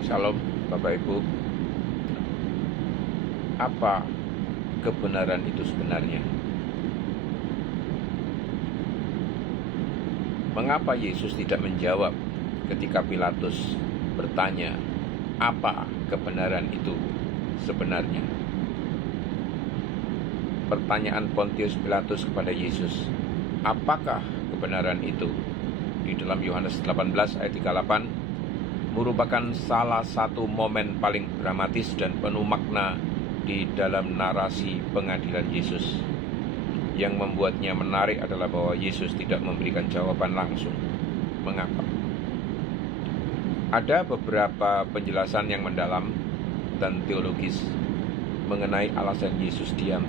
Shalom Bapak Ibu. Apa kebenaran itu sebenarnya? Mengapa Yesus tidak menjawab ketika Pilatus bertanya, apa kebenaran itu sebenarnya? Pertanyaan Pontius Pilatus kepada Yesus, apakah kebenaran itu? Di dalam Yohanes 18 ayat 38 merupakan salah satu momen paling dramatis dan penuh makna di dalam narasi pengadilan Yesus. Yang membuatnya menarik adalah bahwa Yesus tidak memberikan jawaban langsung. Mengapa? Ada beberapa penjelasan yang mendalam dan teologis mengenai alasan Yesus diam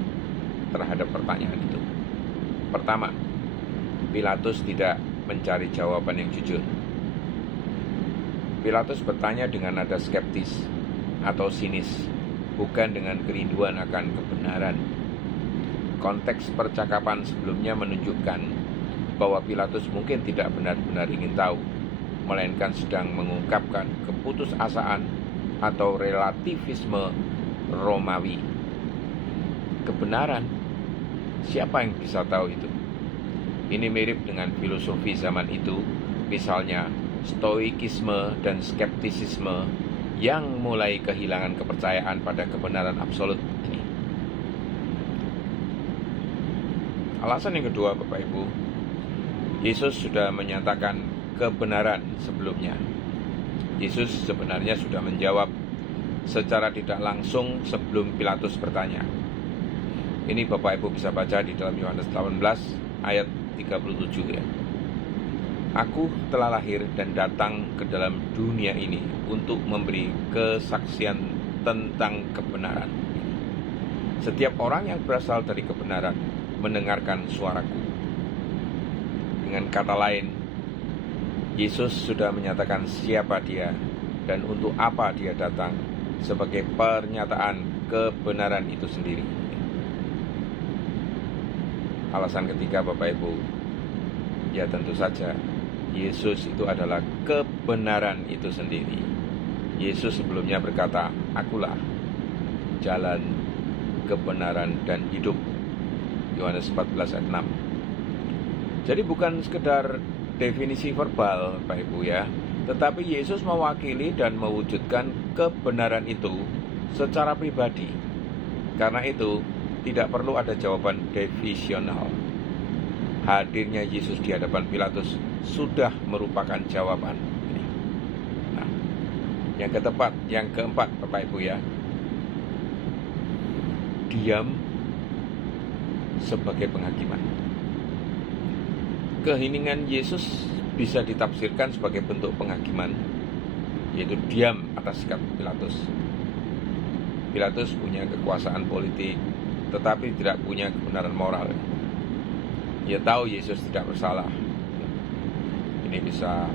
terhadap pertanyaan itu. Pertama, Pilatus tidak mencari jawaban yang jujur. Pilatus bertanya dengan nada skeptis atau sinis, bukan dengan kerinduan akan kebenaran. Konteks percakapan sebelumnya menunjukkan bahwa Pilatus mungkin tidak benar-benar ingin tahu, melainkan sedang mengungkapkan keputusasaan atau relativisme Romawi. Kebenaran, siapa yang bisa tahu itu? Ini mirip dengan filosofi zaman itu, misalnya stoikisme dan skeptisisme yang mulai kehilangan kepercayaan pada kebenaran absolut ini. Alasan yang kedua, Bapak Ibu, Yesus sudah menyatakan kebenaran sebelumnya. Yesus sebenarnya sudah menjawab secara tidak langsung sebelum Pilatus bertanya. Ini Bapak Ibu bisa baca di dalam Yohanes 18 ayat 37 ya. Aku telah lahir dan datang ke dalam dunia ini untuk memberi kesaksian tentang kebenaran. Setiap orang yang berasal dari kebenaran mendengarkan suaraku. Dengan kata lain, Yesus sudah menyatakan siapa dia dan untuk apa dia datang sebagai pernyataan kebenaran itu sendiri. Alasan ketiga, Bapak Ibu, ya tentu saja Yesus itu adalah kebenaran itu sendiri. Yesus sebelumnya berkata, akulah jalan, kebenaran, dan hidup. Yohanes 14 ayat 6. Jadi bukan sekedar definisi verbal, Bapak Ibu ya, tetapi Yesus mewakili dan mewujudkan kebenaran itu secara pribadi. Karena itu, tidak perlu ada jawaban defisional. Hadirnya Yesus di hadapan Pilatus sudah merupakan jawaban. Nah, yang keempat, Bapak Ibu ya, diam sebagai penghakiman. Keheningan Yesus bisa ditafsirkan sebagai bentuk penghakiman, yaitu diam atas sikap Pilatus. Pilatus punya kekuasaan politik, tetapi tidak punya kebenaran moral. Dia tahu Yesus tidak bersalah. Ini bisa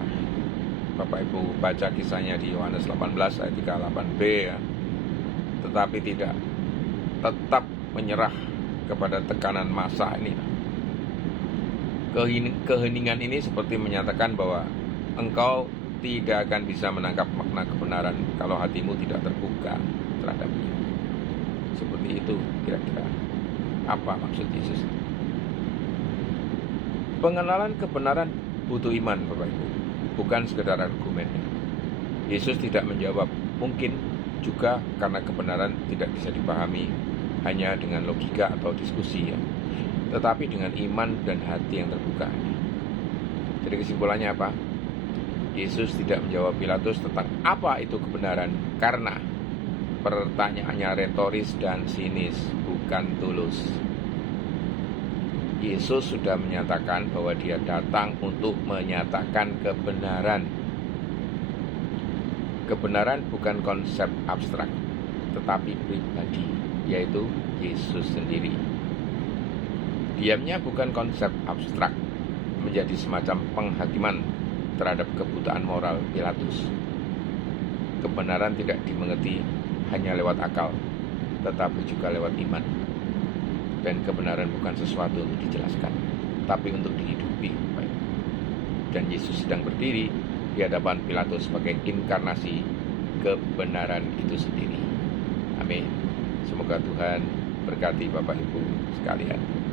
Bapak Ibu baca kisahnya di Yohanes 18 ayat 38b ya. Tetapi tidak, tetap menyerah kepada tekanan massa ini. Keheningan ini seperti menyatakan bahwa engkau tidak akan bisa menangkap makna kebenaran kalau hatimu tidak terbuka terhadapnya. Seperti itu kira-kira apa maksud Yesus. Pengenalan kebenaran butuh iman, Bapak Ibu, bukan sekedar argumen. Yesus tidak menjawab, mungkin juga karena kebenaran tidak bisa dipahami hanya dengan logika atau diskusi ya, tetapi dengan iman dan hati yang terbuka. Jadi kesimpulannya apa? Yesus tidak menjawab Pilatus tentang apa itu kebenaran karena pertanyaannya retoris dan sinis, bukan tulus. Yesus sudah menyatakan bahwa dia datang untuk menyatakan kebenaran. Kebenaran bukan konsep abstrak, tetapi pribadi, yaitu Yesus sendiri. Diamnya bukan konsep abstrak, menjadi semacam penghakiman terhadap kebutaan moral Pilatus. Kebenaran tidak dimengerti hanya lewat akal, tetapi juga lewat iman. Dan kebenaran bukan sesuatu untuk dijelaskan, tapi untuk dihidupi. Dan Yesus sedang berdiri di hadapan Pilatus sebagai inkarnasi kebenaran itu sendiri. Amin. Semoga Tuhan berkati Bapak Ibu sekalian.